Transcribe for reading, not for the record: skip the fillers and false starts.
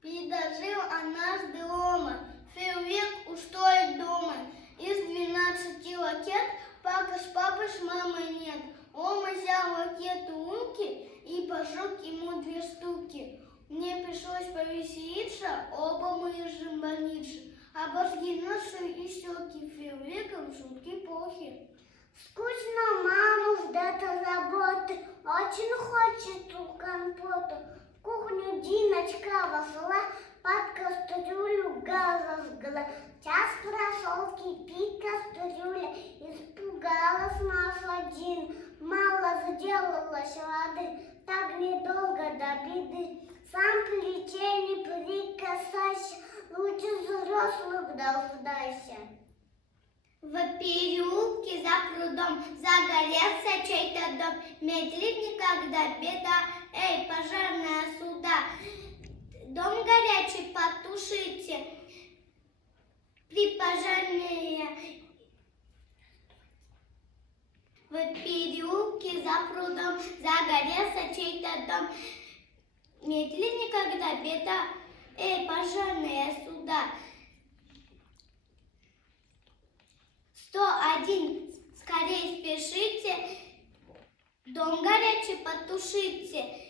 Предложил она с дома, фейерверк устроить дома. Из 12 ракет пока с папой с мамой нет. Он взял ракету в руки и пожег ему 2 штуки. Мне пришлось повеселиться, оба мы лежим в больнице. Обожги носы и щеки фейерверком, шутки плохи. Скучно маму ждать от работы, очень хочется компоту. В кухню Диночка вошла, под кастрюлю газа жгла. Час прошел, кипит кастрюля, испугалась наша Дин. Мало сделалось воды, так недолго до беды. Сам плечей не прикасайся, лучше взрослых дождайся. В переулке за прудом загорелся чей-то дом. Медлит никогда беда, эй, пожарная сюда. Дом горячий потушите, при пожарные. В переулке за прудом загорелся чей-то дом. Медлит никогда беда, эй, пожарная сюда. 101, скорее спешите, дом горячий потушите.